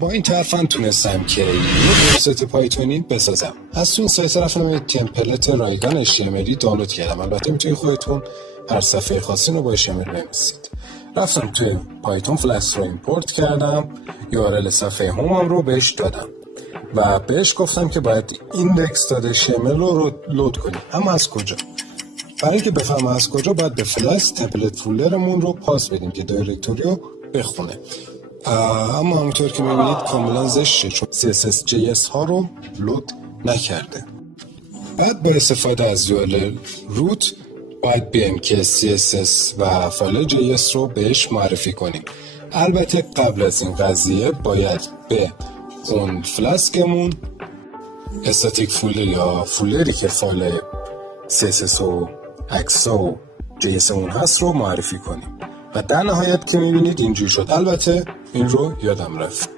با این ترفند تونستم که یک وبسایت پایتونی بسازم. از تو این سایت رفتم تمپلت رایگان HTML دانلود کردم. البته میتونید خودتون هر صفحه خاصی رو با HTML بنویسید. رفتم توی پایتون فلکس رو ایمپورت کردم، URL صفحه هومم رو بهش دادم و بهش گفتم که باید index.html رو لود کنیم. اما از کجا؟ برای اینکه بفهم از کجا باید به فلکس تمپلت فولدرمون رو پاس بدیم که دایرکتوری رو بخونه. اما همونطور که میبینید کاملا زشته چون CSS ها رو لود نکرده. بعد با استفاده از URL روت باید بیم که CSS و فایل JS رو بهش معرفی کنیم. البته قبل از این قضیه باید به اون فلاسکمون استاتیک فولدر یا فولدری که فایل CSS و عکس و JS اون هست رو معرفی کنیم و در نهایت که میبینید اینجوری شد. البته این رو یادم رفت.